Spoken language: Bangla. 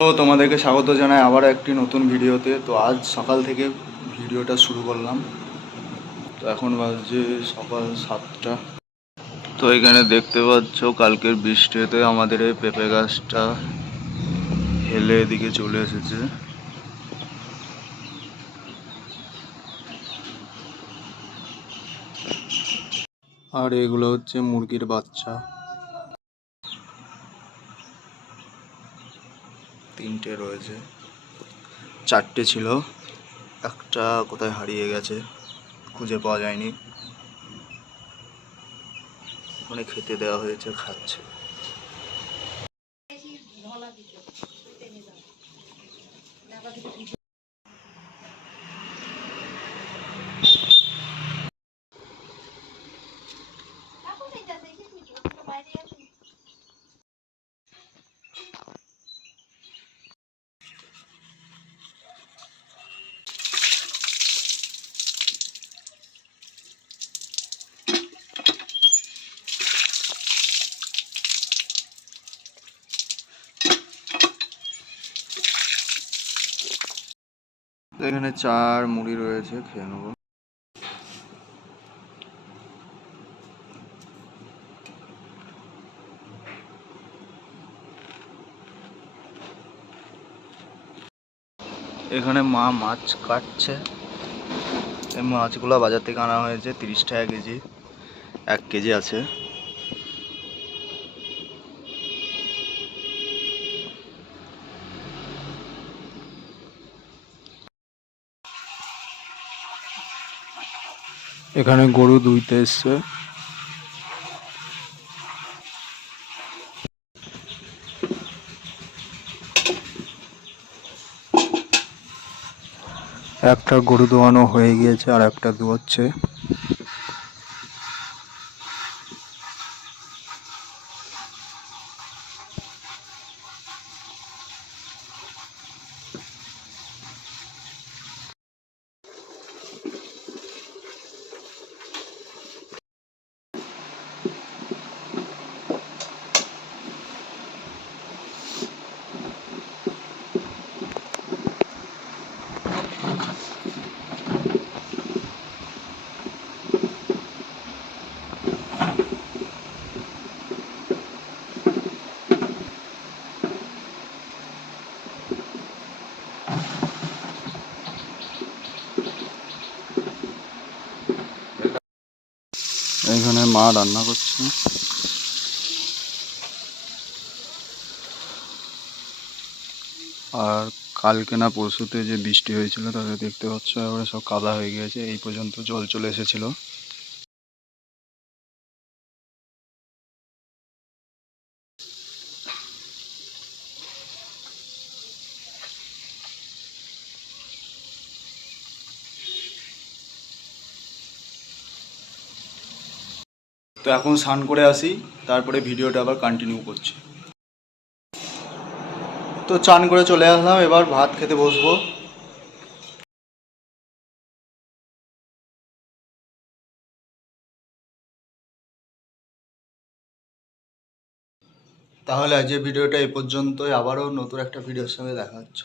তো তোমাদেরকে স্বাগত জানাই আবার একটি নতুন ভিডিওতে। তো আজ সকাল থেকে ভিডিওটা শুরু করলাম। তো এখন বাজে সকাল সাতটা। তো এখানে দেখতে পাচ্ছ, কালকের বৃষ্টিতে আমাদের এই পেঁপে গাছটা হেলে এদিকে চলে এসেছে। আর এগুলো হচ্ছে মুরগির বাচ্চা। তিনটে রয়েছে। চারটে ছিল। একটা কোথায় হারিয়ে গেছে, খুঁজে পাওয়া যায়নি। ওখানে খেতে দেওয়া হয়েছে, খাচ্ছে। এখানে চার মুড়ি রয়েছে, খেয়ে নেব। এখানে মা মাছ কাটছে। এই মাছগুলো বাজার থেকে আনা হয়েছে, তিরিশ টাকা কেজি, এক কেজি আছে। এখানে গরু দুইতে এসছে। একটা গরু দোয়ানো হয়ে গিয়েছে আর একটা দোয়াচ্ছে। এখানে মা রান্না করছে। আর কালকে না পরশুতে যে বৃষ্টি হয়েছিল, তাতে দেখতে পাচ্ছ এবারে সব কাদা হয়ে গিয়েছে। এই পর্যন্ত জল চলে এসেছিল। তো এখন স্নান করে আসি, তারপরে ভিডিওটা আবার কন্টিনিউ করছি। তো চান করে চলে আসলাম, এবার ভাত খেতে বসবো। তাহলে আজকের ভিডিওটা এই পর্যন্তই, আবারও নতুন একটা ভিডিওর সঙ্গে দেখা হচ্ছে।